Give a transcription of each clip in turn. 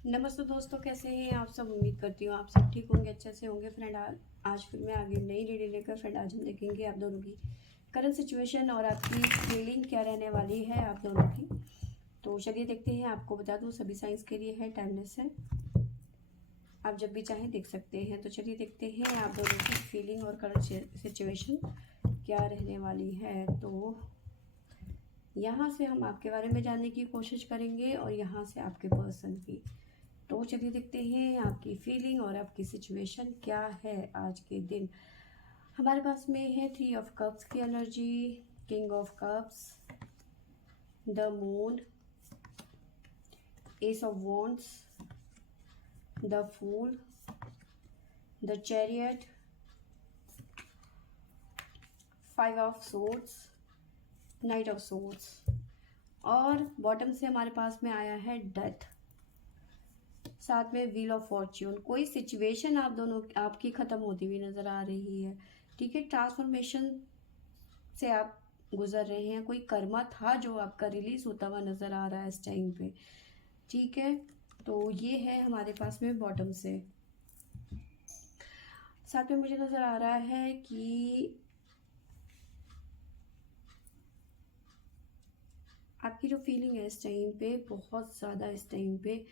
नमस्ते दोस्तों, कैसे हैं आप सब। उम्मीद करती हूँ आप सब ठीक होंगे, अच्छे से होंगे। फ्रेंड आज फिर मैं आगे नई रीडिंग लेकर फ्रेंड आज हम देखेंगे आप दोनों की करंट सिचुएशन और आपकी फीलिंग क्या रहने वाली है आप दोनों की। तो चलिए देखते हैं। आपको बता दूँ सभी साइंस के लिए है, टाइमलेस है, आप जब भी चाहें देख सकते हैं। तो चलिए देखते हैं आप दोनों की फीलिंग और करंट सिचुएशन क्या रहने वाली है। तो यहाँ से हम आपके बारे में जानने की कोशिश करेंगे और यहाँ से आपके पर्सन की। तो चलिए देखते हैं आपकी फीलिंग और आपकी सिचुएशन क्या है आज के दिन। हमारे पास में है 3 ऑफ कप्स की energy, king of cups, the moon, ace of wands, the fool, the chariot, 5 of swords, knight of swords और बॉटम से हमारे पास में आया है डेथ, साथ में व्हील ऑफ फॉर्च्यून। कोई सिचुएशन आप दोनों आपकी ख़त्म होती हुई नज़र आ रही है, ठीक है। ट्रांसफॉर्मेशन से आप गुजर रहे हैं, कोई कर्मा था जो आपका रिलीज होता हुआ नज़र आ रहा है इस टाइम पे, ठीक है। तो ये है हमारे पास में बॉटम से। साथ में मुझे नज़र आ रहा है कि आपकी जो फीलिंग है इस टाइम पे बहुत ज़्यादा, इस टाइम पे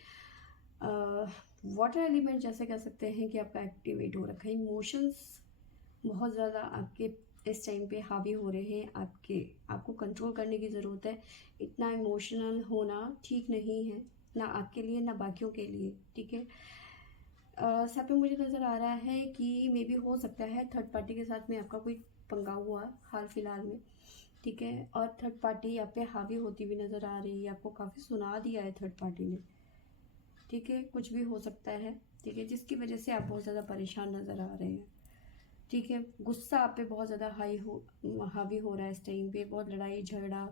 वाटर एलिमेंट जैसे कह सकते हैं कि आपका एक्टिवेट हो रखा है। इमोशंस बहुत ज़्यादा आपके इस टाइम पे हावी हो रहे हैं। आपको कंट्रोल करने की ज़रूरत है। इतना इमोशनल होना ठीक नहीं है, ना आपके लिए ना बाकियों के लिए, ठीक है। साथ में मुझे नज़र आ रहा है कि मे बी हो सकता है थर्ड पार्टी के साथ में आपका कोई पंगा हुआ हाल फिलहाल में, ठीक है। और थर्ड पार्टी आप पे हावी होती हुई नज़र आ रही है, आपको काफ़ी सुना दिया है थर्ड पार्टी ने, ठीक है। कुछ भी हो सकता है, ठीक है, जिसकी वजह से आप बहुत ज़्यादा परेशान नज़र आ रहे हैं, ठीक है। गुस्सा आप पे बहुत ज़्यादा हावी हो रहा है इस टाइम पे, बहुत लड़ाई झगड़ा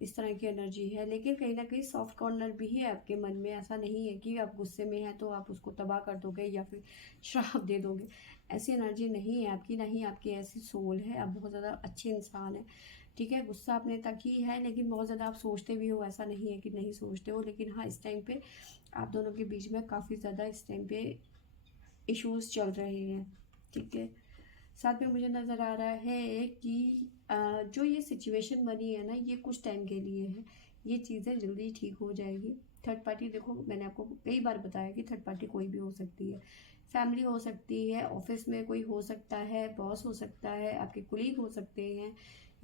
इस तरह की एनर्जी है। लेकिन कहीं ना कहीं सॉफ्ट कॉर्नर भी है आपके मन में। ऐसा नहीं है कि आप गुस्से में हैं तो आप उसको तबाह कर दोगे या फिर श्राप दे दोगे, ऐसी एनर्जी नहीं है आपकी, नहीं आपकी ऐसी सोल है। आप बहुत ज़्यादा अच्छे इंसान हैं, ठीक है। गुस्सा अपने तक ही है, लेकिन बहुत ज़्यादा आप सोचते भी हो, ऐसा नहीं है कि नहीं सोचते हो। लेकिन हाँ, इस टाइम पे आप दोनों के बीच में काफ़ी ज़्यादा इस टाइम पे इश्यूज चल रहे हैं, ठीक है। साथ में मुझे नज़र आ रहा है कि जो ये सिचुएशन बनी है ना, ये कुछ टाइम के लिए है। ये चीज़ें जल्दी ठीक हो जाएगी। थर्ड पार्टी, देखो मैंने आपको कई बार बताया कि थर्ड पार्टी कोई भी हो सकती है। फैमिली हो सकती है, ऑफिस में कोई हो सकता है, बॉस हो सकता है, आपके कुलीग हो सकते हैं,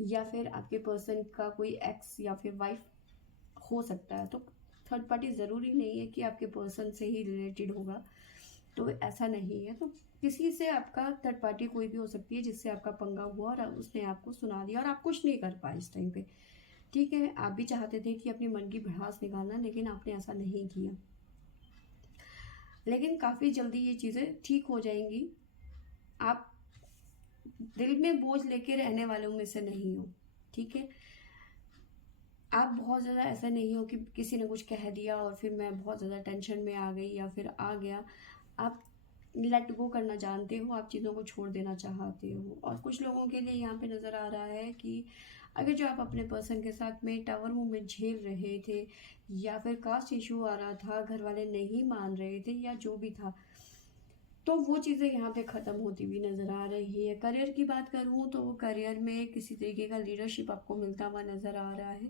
या फिर आपके पर्सन का कोई एक्स या फिर वाइफ हो सकता है। तो थर्ड पार्टी ज़रूरी नहीं है कि आपके पर्सन से ही रिलेटेड होगा, तो ऐसा नहीं है। तो किसी से आपका थर्ड पार्टी कोई भी हो सकती है जिससे आपका पंगा हुआ और उसने आपको सुना दिया और आप कुछ नहीं कर पाए इस टाइम पे, ठीक है। आप भी चाहते थे कि अपने मन की भड़ास निकालना, लेकिन आपने ऐसा नहीं किया। लेकिन काफ़ी जल्दी ये चीज़ें ठीक हो जाएंगी। आप दिल में बोझ लेके रहने वालों में से नहीं हो, ठीक है। आप बहुत ज़्यादा ऐसा नहीं हो कि किसी ने कुछ कह दिया और फिर मैं बहुत ज़्यादा टेंशन में आ गई या फिर आ गया। आप लेट गो करना जानते हो, आप चीज़ों को छोड़ देना चाहते हो। और कुछ लोगों के लिए यहाँ पे नज़र आ रहा है कि अगर जो आप अपने पर्सन के साथ में टावर मूवमेंट झेल रहे थे या फिर कास्ट इशू आ रहा था, घर वाले नहीं मान रहे थे या जो भी था, तो वो चीज़ें यहाँ पे ख़त्म होती हुई नज़र आ रही है। करियर की बात करूँ तो करियर में किसी तरीके का लीडरशिप आपको मिलता हुआ नज़र आ रहा है।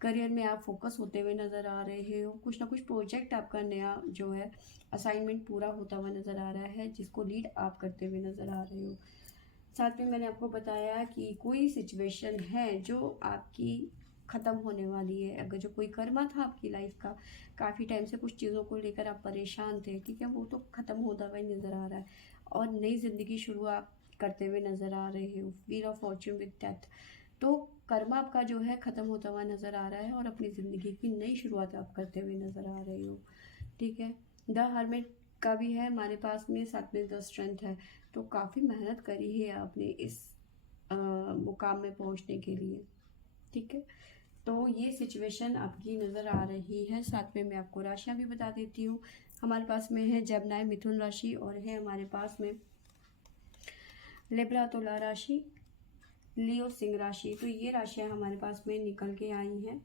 करियर में आप फोकस होते हुए नज़र आ रहे हो। कुछ ना कुछ प्रोजेक्ट आपका नया जो है असाइनमेंट पूरा होता हुआ नज़र आ रहा है, जिसको लीड आप करते हुए नज़र आ रहे हो। साथ में मैंने आपको बताया कि कोई सिचुएशन है जो आपकी ख़त्म होने वाली है। अगर जो कोई कर्मा था आपकी लाइफ का, काफ़ी टाइम से कुछ चीज़ों को लेकर आप परेशान थे, ठीक है, वो तो ख़त्म होता हुआ ही नज़र आ रहा है और नई ज़िंदगी शुरू आप करते हुए नज़र आ रहे हो। Wheel of Fortune with death, तो कर्मा आपका जो है ख़त्म होता हुआ नज़र आ रहा है और अपनी ज़िंदगी की नई शुरुआत आप करते हुए नज़र आ रहे हो, ठीक है। द हर्मिट का भी है हमारे पास में, साथ में द स्ट्रेंथ है। तो काफ़ी मेहनत करी है आपने इस मुकाम में पहुंचने के लिए, ठीक है। तो ये सिचुएशन आपकी नज़र आ रही है। साथ में मैं आपको राशियां भी बता देती हूँ। हमारे पास में है जमनाय मिथुन राशि और है हमारे पास में लिब्रा तुला राशि, लियो सिंह राशि। तो ये राशियां हमारे पास में निकल के आई हैं।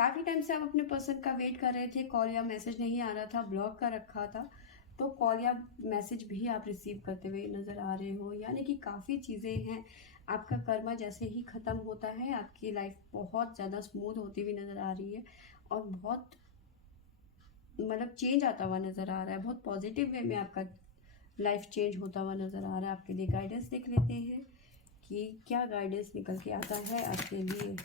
काफ़ी टाइम से आप अपने पर्सन का वेट कर रहे थे, कॉल या मैसेज नहीं आ रहा था, ब्लॉक कर रखा था, तो कॉल या मैसेज भी आप रिसीव करते हुए नज़र आ रहे हो। यानी कि काफ़ी चीज़ें हैं। आपका कर्मा जैसे ही ख़त्म होता है, आपकी लाइफ बहुत ज़्यादा स्मूथ होती हुई नज़र आ रही है और बहुत मतलब चेंज आता हुआ नज़र आ रहा है। बहुत पॉजिटिव वे में आपका लाइफ चेंज होता हुआ नज़र आ रहा है। आपके लिए गाइडेंस देख लेते हैं कि क्या गाइडेंस निकल के आता है आपके लिए।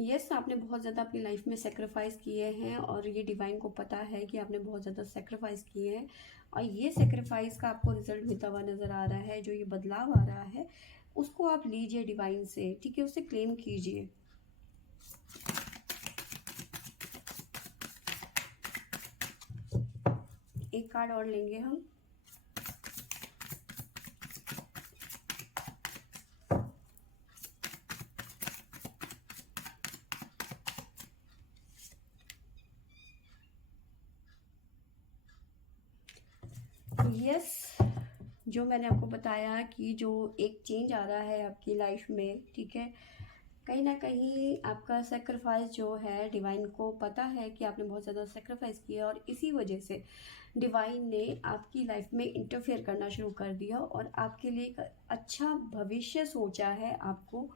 यस, आपने बहुत ज़्यादा अपनी लाइफ में सेक्रीफाइस किए हैं और ये डिवाइन को पता है कि आपने बहुत ज़्यादा सेक्रीफाइस किए हैं और ये सेक्रीफाइस का आपको रिजल्ट मिलता हुआ नज़र आ रहा है। जो ये बदलाव आ रहा है उसको आप लीजिए डिवाइन से, ठीक है, उसे क्लेम कीजिए। एक कार्ड और लेंगे हम। यस, जो मैंने आपको बताया कि जो एक चेंज आ रहा है आपकी लाइफ में, ठीक है, कहीं ना कहीं आपका सेक्रीफाइस जो है, डिवाइन को पता है कि आपने बहुत ज़्यादा सेक्रीफाइस किया और इसी वजह से डिवाइन ने आपकी लाइफ में इंटरफेयर करना शुरू कर दिया और आपके लिए एक अच्छा भविष्य सोचा है आपको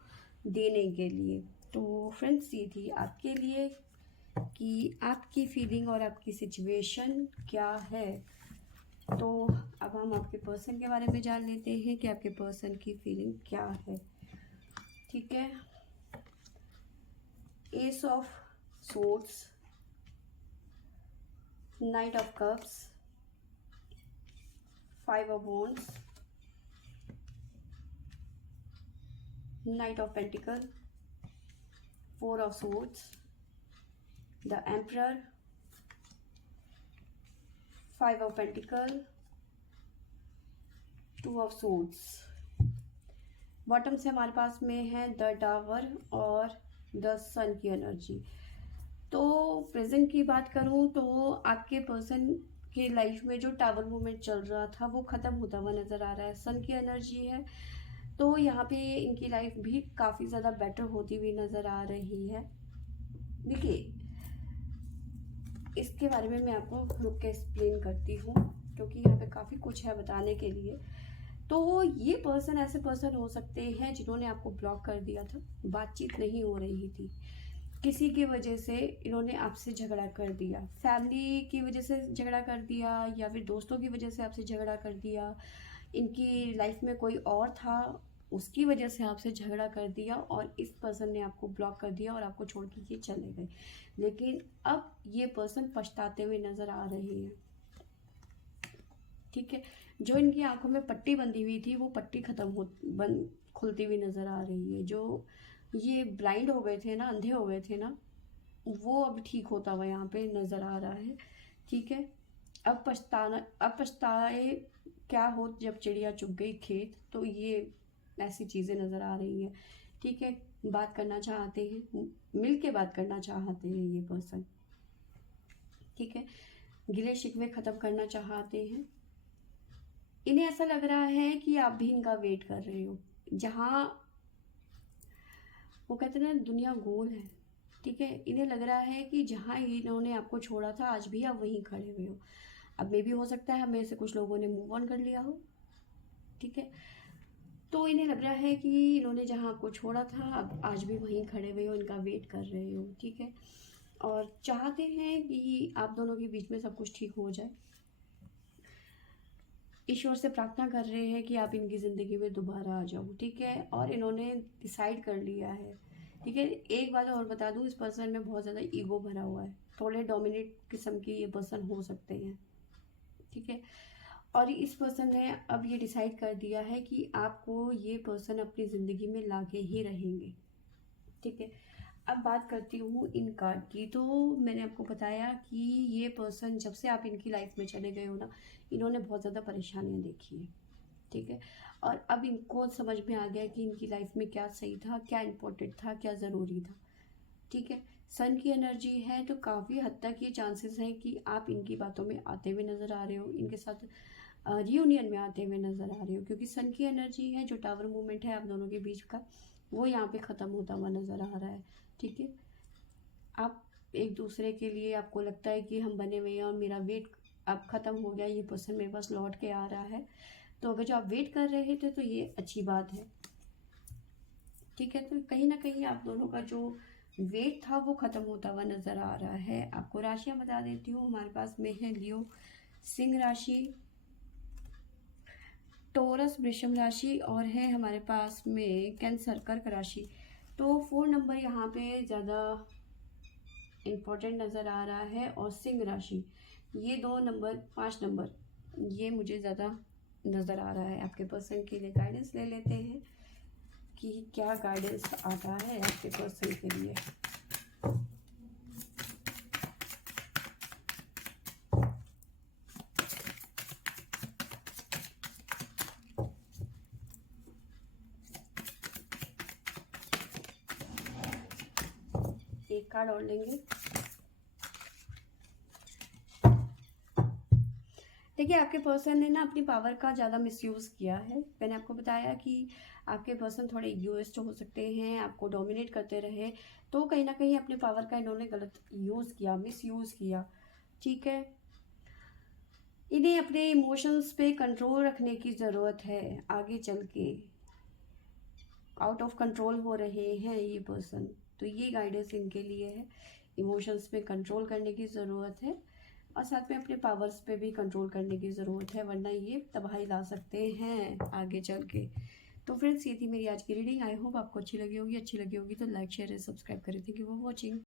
देने के लिए। तो फ्रेंड्स, ये थी आपके लिए कि आपकी फीलिंग और आपकी सिचुएशन क्या है। तो अब हम आपके पर्सन के बारे में जान लेते हैं कि आपके पर्सन की फीलिंग क्या है, ठीक है। S of swords, knight of cups, 5 of wands, night of pentacle, 4 of swords, the emperor, 5 of pentacle, 2 of swords। Bottom से हमारे पास में है द टावर और द सन की एनर्जी। तो प्रेजेंट की बात करूं तो आपके पर्सन के लाइफ में जो टावर मूवमेंट चल रहा था वो ख़त्म होता हुआ नज़र आ रहा है। सन की एनर्जी है, तो यहाँ पे इनकी लाइफ भी काफ़ी ज़्यादा बेटर होती हुई नज़र आ रही है। देखिए, इसके बारे में मैं आपको रुक के एक्सप्लेन करती हूँ क्योंकि यहाँ पे काफ़ी कुछ है बताने के लिए। तो ये पर्सन ऐसे पर्सन हो सकते हैं जिन्होंने आपको ब्लॉक कर दिया था, बातचीत नहीं हो रही थी, किसी की वजह से इन्होंने आपसे झगड़ा कर दिया, फैमिली की वजह से झगड़ा कर दिया या फिर दोस्तों की वजह से आपसे झगड़ा कर दिया, इनकी लाइफ में कोई और था उसकी वजह से आपसे झगड़ा कर दिया और इस पर्सन ने आपको ब्लॉक कर दिया और आपको छोड़ के ये चले गए। लेकिन अब ये पर्सन पछताते हुए नज़र आ रहे हैं, ठीक है। जो इनकी आंखों में पट्टी बंधी हुई थी वो पट्टी खुलती हुई नज़र आ रही है। जो ये ब्लाइंड हो गए थे ना, अंधे हो गए थे ना, वो अब ठीक होता हुआ यहाँ पे नज़र आ रहा है, ठीक है। अब पछताए क्या हो जब चिड़िया चुग गई खेत, तो ये ऐसी चीज़ें नज़र आ रही हैं, ठीक है। बात करना चाहते हैं, मिल के बात करना चाहते हैं ये पर्सन, ठीक है। गिले शिकवे ख़त्म करना चाहते हैं। इन्हें ऐसा लग रहा है कि आप भी इनका वेट कर रहे हो। जहाँ वो कहते हैं ना, दुनिया गोल है, ठीक है। इन्हें लग रहा है कि जहाँ इन्होंने आपको छोड़ा था आज भी आप वहीं खड़े हुए हो। अब मे भी हो सकता है हमें से कुछ लोगों ने मूव ऑन कर लिया हो, ठीक है। तो इन्हें लग रहा है कि इन्होंने जहाँ आपको छोड़ा था अब आज भी वहीं खड़े हुए हो, इनका वेट कर रहे हो, ठीक है। और चाहते हैं कि आप दोनों के बीच में सब कुछ ठीक हो जाए। ईश्वर से प्रार्थना कर रहे हैं कि आप इनकी ज़िंदगी में दोबारा आ जाओ, ठीक है। और इन्होंने डिसाइड कर लिया है, ठीक है। एक बात और बता दूं, इस पर्सन में बहुत ज़्यादा ईगो भरा हुआ है, थोड़े डोमिनेट किस्म के ये पर्सन हो सकते हैं, ठीक है। और इस पर्सन ने अब ये डिसाइड कर दिया है कि आपको ये पर्सन अपनी ज़िंदगी में लाके ही रहेंगे, ठीक है। अब बात करती हूँ इन कार्ड की। तो मैंने आपको बताया कि ये पर्सन जब से आप इनकी लाइफ में चले गए हो ना, इन्होंने बहुत ज़्यादा परेशानियाँ देखी है, ठीक है। और अब इनको समझ में आ गया कि इनकी लाइफ में क्या सही था, क्या इम्पोर्टेंट था, क्या ज़रूरी था, ठीक है। सन की एनर्जी है, तो काफ़ी हद तक ये चांसेस हैं कि आप इनकी बातों में आते हुए नज़र आ रहे हो, इनके साथ रियूनियन में आते हुए नज़र आ रहे हो, क्योंकि सन की एनर्जी है, जो टावर मूवमेंट है आप दोनों के बीच का वो यहाँ पे ख़त्म होता हुआ नज़र आ रहा है। ठीक है, आप एक दूसरे के लिए आपको लगता है कि हम बने हुए हैं और मेरा वेट अब ख़त्म हो गया, ये पर्सन मेरे पास लौट के आ रहा है। तो अगर जो आप वेट कर रहे थे तो ये अच्छी बात है। ठीक है, तो कहीं ना कहीं आप दोनों का जो वेट था वो ख़त्म होता हुआ नज़र आ रहा है। आपको राशियाँ बता देती हूँ, हमारे पास में है लियो सिंह राशि, टोरस वृषभ राशि और है हमारे पास में कैंसर कर्क राशि। तो 4 नंबर यहाँ पे ज़्यादा इम्पोर्टेंट नज़र आ रहा है और सिंह राशि ये 2 नंबर 5 नंबर ये मुझे ज़्यादा नज़र आ रहा है। आपके पर्सन के लिए गाइडेंस ले लेते हैं कि क्या गाइडेंस आता है आपके पर्सन के लिए। एक कार्ड और लेंगे। देखिए, आपके पर्सन ने ना अपनी पावर का ज़्यादा मिसयूज़ किया है। मैंने आपको बताया कि आपके पर्सन थोड़े इगोइस्ट हो सकते हैं, आपको डोमिनेट करते रहे, तो कहीं ना कहीं अपने पावर का इन्होंने गलत यूज़ किया, मिसयूज़ किया। ठीक है, इन्हें अपने इमोशंस पे कंट्रोल रखने की ज़रूरत है। आगे चल के आउट ऑफ कंट्रोल हो रहे हैं ये पर्सन, तो ये गाइडेंस इनके लिए है। इमोशंस पे कंट्रोल करने की ज़रूरत है और साथ में अपने पावर्स पे भी कंट्रोल करने की ज़रूरत है, वरना ये तबाही ला सकते हैं आगे चल के। तो फ्रेंड्स, ये थी मेरी आज की रीडिंग। आई होप आपको अच्छी लगी होगी। अच्छी लगी होगी तो लाइक शेयर एंड सब्सक्राइब करें। Thank you for watching.